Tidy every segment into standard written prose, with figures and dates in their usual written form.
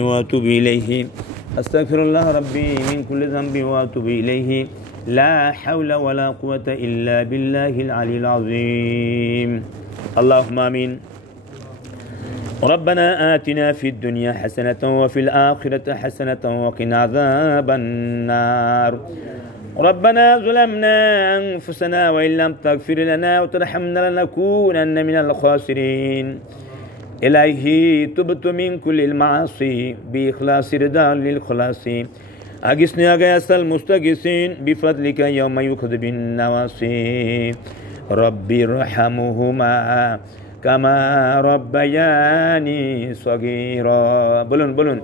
وأتوب إليه أستغفر الله ربي من كل ذنب وأتوب إليه لا حول ولا قوة إلا بالله العلي العظيم اللهم آمين ربنا آتنا في الدنيا حسنة وفي الآخرة حسنة وقنا عذاب النار ربنا ظلمنا أنفسنا وإن لم تغفر لنا وترحمنا لنكونن من الخاسرين إلهي تبت من كل المعاصي بإخلاص رضا للخلاص أغثني أغاث المستغيثين بفضلك يوم يؤخذ بالنواصي ربي ارحمهما كما ربياني صغيرا بلون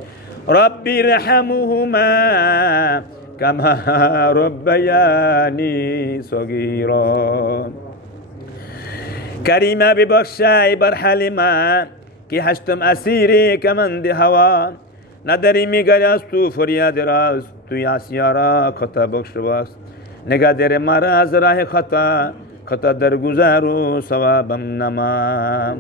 ربي ارحمهما كما ربياني صغيرا كريمة ببخشا إبر حليمة كي حشتم أسيري كمن دي هوا ندري ميغاستو فرياد راز تو ياسيارا خطا بخش باس نگادر مراز راه خطا در گزارو ثوابم نمام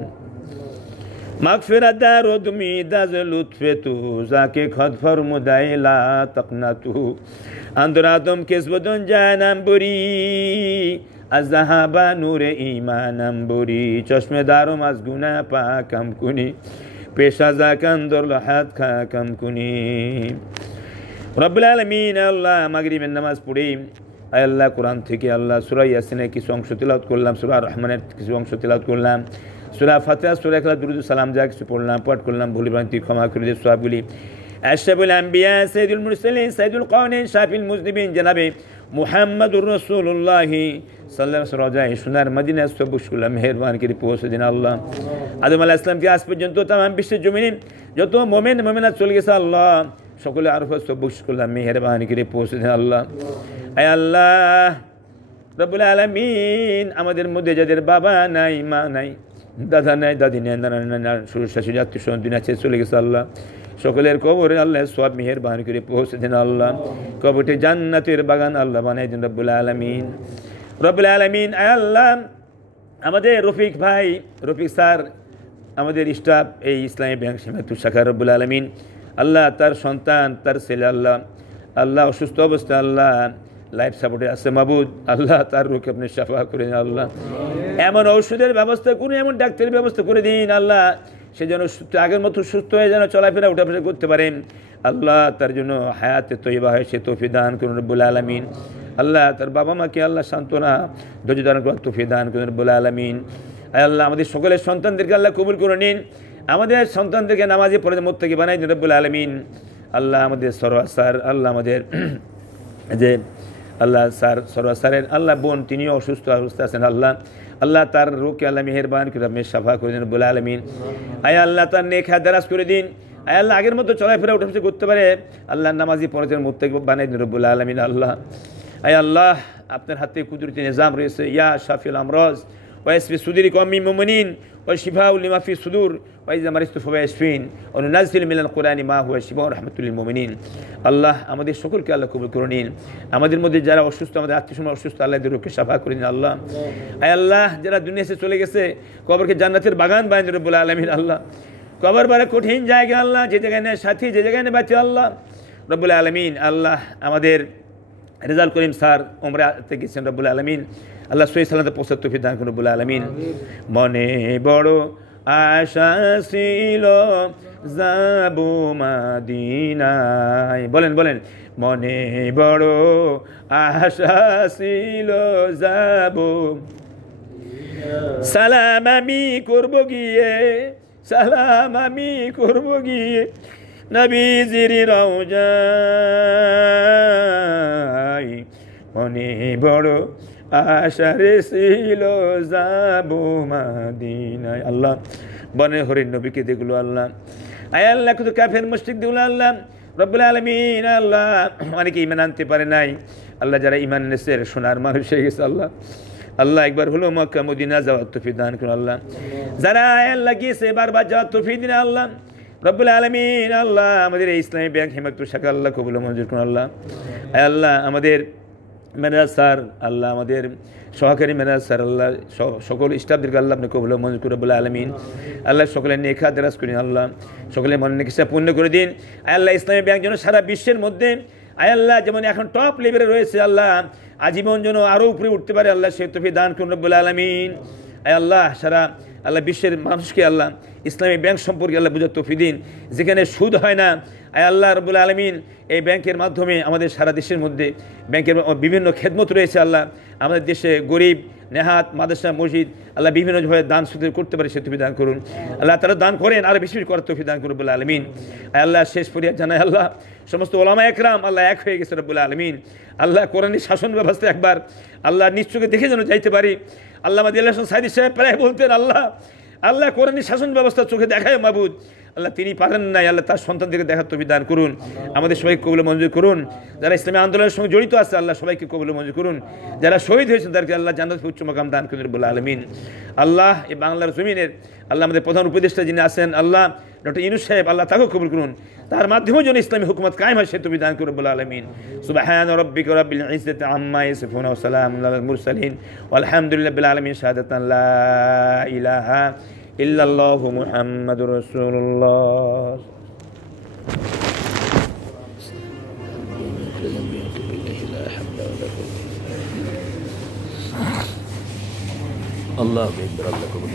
مغفرت دارو دمی داز لطف تو زاكي خد فرموداي لا تقنطو اندرادم كسبدون جانم بري از ذهبا نور ایمانم بری چشم دارم از گناه پاکم کنی پیش از اکندر لحد کم کنی رب العالمین আল্লাহ মাগরিবের নামাজ পড়ি আয় আল্লাহ কোরআন থেকে আল্লাহ সূরা ইয়াসিনের কিছু অংশ তিলাওয়াত করলাম সূরা রহমানের কিছু অংশ তিলাওয়াত করলাম সূরা ফাতিহা সূরা ইখলাস দুরূদ সালাম যা কিছু পড়লাম পাঠ করলাম ভুল ভ্রান্তি ক্ষমা করে দে সওয়াবগুলি আশরাফুল আম্বিয়া সাইয়্যিদুল মুরসালিন সাইয়্যিদুল কাওনাইন শাফিউল মুজনিবিন জনাবে মুহাম্মদুর রাসূলুল্লাহ সাল্লাল্লাহু আলাইহি ওয়াসাল্লাম সোনার মদিনা সবুশগুলা মেহেরবান করে পৌঁছে দিন আল্লাহ আদম আলাইহিস সালাম কে আজ পর্যন্ত तमाम বিশ্বের জমিনে যত মুমিন মুমিনাত চলে গেছে আল্লাহ সকলে আরফা সবুশগুলা মেহেরবান করে পৌঁছে দিন আল্লাহ আয় আল্লাহ রব্বুল আলামিন আমাদের মধ্যে যাদের বাবা নাই মা নাই দাদা নাই দাদি নাই নানা নাই শ্বশুর শাশুড়ি আত্মীয় দুনিয়া ছেড়ে চলে গেছে আল্লাহ সকলের কবরে আল্লাহ সওয়াব মেহেরবান করে পৌঁছে দেন আল্লাহ কবরটি জান্নাতের বাগান আল্লাহ বানাই দেন রব্বুল আলামিন রব্বুল আলামিন আয় আল্লাহ আমাদের রফিক ভাই রফিক স্যার আমাদের স্টাফ এই ইসলামী ব্যাংক সীমাতু শাখা রব্বুল আলামিন আল্লাহ তার সন্তান তার ছেলে আল্লাহ অসুস্থ অবস্থা আল্লাহ লাইফ সাপোর্টে আছে মাবুদ আল্লাহ তার রোগকে আপনি শাফা করে দিন আল্লাহ এমন ঔষধের ব্যবস্থা করুন এমন ডাক্তারের ব্যবস্থা করে দিন আল্লাহ সে যেন আগের মতো সুস্থ হয়ে যেন চলাফেরা উঠাফেরা করতে পারেন আল্লাহ তার জন্য হায়াতে তৈবা হয় সে তৌফিক দান করুন রব্বুল আলামিন আল্লাহ তার বাবা মাকে আল্লাহ সান্ত্বনা ধৈর্য দান করুন তৌফিক দান করুন রব্বুল আলামিন আল্লাহ আমাদের সকলের সন্তানদেরকে আল্লাহ কবুল করে নিন আমাদের সন্তানদেরকে নামাজি পড়ে মুত্তাকি বানাই দিন রব্বুল আলামিন আল্লাহ আমাদের সরওয়ার স্যার আল্লাহ আমাদের যে আল্লাহ স্যার সরওয়ার স্যারের আল্লাহ বোন তিনিও অসুস্থ অবস্থা আছেন আল্লাহ তার রোগকে আল্লাহ মেহেরবান করে আপনি শাফা করে দিন রব্বুল আলামিন আয় আল্লাহ তার নেক হায়াত দারাজ করে দিন আয় আল্লাহ আগের মতো চলাফেরা উঠাফেরা করতে পারে আল্লাহ নামাজি পড়াতে মুত্তাকি বানাই দিন রব্বুল আলামিন আল্লাহ আয় আল্লাহ আপনার হাতে কুদরতি নিজাম রয়েছে ইয়া শাফিউল আমরাজ ويشفي صدور قوم المؤمنين والشفاء لما في الصدور وإذا مرضت فهو يشفين وننزل من القرآن ما هو شفاء ورحمة للمؤمنين আল্লাহ আমাদের সকলকে আল্লাহ কবুল করে নিন আমাদের মধ্যে যারা অসুস্থ আমাদের আত্মীয় অসুস্থ আল্লাহ রোগকে শাফা করে নিন আল্লাহ আয় আল্লাহ যারা দুনিয়া থেকে চলে গেছে কবরকে জান্নাতের বাগান বানিয়ে দিন রব্বুল আলামিন আল্লাহ কবর বড় কঠিন জায়গা আল্লাহ যে জায়গায় নেই সাথী যে জায়গায় নেই বাঁচে আল্লাহ রব্বুল আলামিন আল্লাহ আমাদের রেজাল করিম স্যার উমরাতে গেছেন রব্বুল আলামিন আল্লাহ সহি সালামতে পৌঁছার তৌফিক দান করুন রব্বুল আলামিন মনে বড় আশা ছিল যাব মদিনায় বলেন মনে বড় আশা ছিল যাব সালাম আমি করব গিয়ে নবীজির রওজায় মনে বড় আশারে ছিল যাব মদিনায় আল্লাহ বনে হরিণ নবীকে দেখলো আল্লাহ আয় আল্লাহ কত কাফের মুশরিক দেখলো আল্লাহ রব্বুল আলামিন আল্লাহ অনেকে ঈমান আনতে পারে নাই আল্লাহ যারা ঈমান এনেছে সোনার মানুষ হয়ে গেছে আল্লাহ একবার হলো মক্কা মদিনা যাওয়ার তৌফিক দান করুন আল্লাহ যারা আল্লাহ গিয়েছে বারবার যাওয়ার তৌফিক দিন আল্লাহ রব্বুল আলামিন আল্লাহ আমাদের এই ইসলামী ব্যাংক হিমায়ত শাখা আল্লাহ কবুল মঞ্জুর করুন আল্লাহ আল্লাহ আমাদের মেরাজ স্যার আল্লাহ, আমাদের সহকারী মেরাজ স্যার আল্লাহ, সকল স্টাফদেরকে আল্লাহ আপনি কবুল মঞ্জুর করে বলে আলমিন। আল্লাহ সকলের নেখা দেরাজ করেন, আল্লাহ সকলের মনে নেকিসা পূর্ণ করে দিন। আল্লাহ ইসলামী ব্যাংক যেন সারা বিশ্বের মধ্যে আল্লাহ যেমন এখন টপ লেভেলে রয়েছে, আল্লাহ আজীবন যেন আরও উপরে উঠতে পারে, আল্লাহ সে তৌফিক দান করুন রব্বুল আলমিন। আল্লাহ সারা আল্লাহ বিশ্বের মানুষকে আল্লাহ ইসলামী ব্যাংক সম্পর্কে আল্লাহ বুঝার তৌফিক দিন, যেখানে সুদ হয় না। আল্লাহ রব্বুল আলমিন এই ব্যাংকের মাধ্যমে আমাদের সারা দেশের মধ্যে ব্যাংকের বিভিন্ন খেদমত রয়েছে, আল্লাহ আমাদের দেশে গরিব নেহাত মাদ্রাসা মসজিদ আল্লাহ বিভিন্নভাবে দান সুদ করতে পারে, সে তৌফিক দান করুন। আল্লাহ তারা দান করেন, আরও বেশি করার তৌফিক দান করুন রব্বুল আলমিন। আল্লাহ শেষ ফরিয়াদ জানাই আল্লাহ সমস্ত ওলামা একরাম আল্লাহ এক হয়ে গেছে রব্বুল আলমিন। আল্লাহ কোরআনের শাসন ব্যবস্থা একবার আল্লাহ নিশ্চয়কে দেখে যেন যাইতে পারি। আল্লাহ আমাদের আল্লাহ সাইদি সাহেব প্রায় বলতেন, আল্লাহ আল্লাহ কোরআনের শাসন ব্যবস্থা চোখে দেখায় মাবুদ, আল্লাহ তিনি পারেন নাই, আল্লাহ তার সন্তানদেরকে দেখার তৌফিক দান করুন। আমাদের সবাইকে কবুল মঞ্জুর করুন। যারা ইসলামী আন্দোলনের সঙ্গে জড়িত আছে আল্লাহ সবাইকে কবুল মঞ্জুর করুন। যারা শহীদ হয়েছেন তাদেরকে আল্লাহ জান্নাতের উচ্চ মাকাম দান করুন রব্বুল আলমিন। আল্লাহ এই বাংলার জমিনের আল্লাহ আমাদের প্রধান উপদেষ্টা যিনি আছেন আল্লাহ ডক্টর ইউনূস সাহেব, আল্লাহ তাকেও কবুল করুন, তার মাধ্যমেও যেন ইসলামী হুকুমত কায়েম হয় সে তৌফিক দান করুন রব্বুল আলমিন। সুবহানা রাব্বিকা রাব্বিল ইজ্জাতি আম্মা ইয়াসিফুন ওয়া সালামুন আলাল মুরসালিন ওয়ালহামদুলিল্লাহি রাব্বিল আলামিন। শাহাদাতান লা ইলাহা ইল্লাল্লাহু মুহাম্মাদুর রাসূলুল্লাহ। الله أكبر. الله أكبر.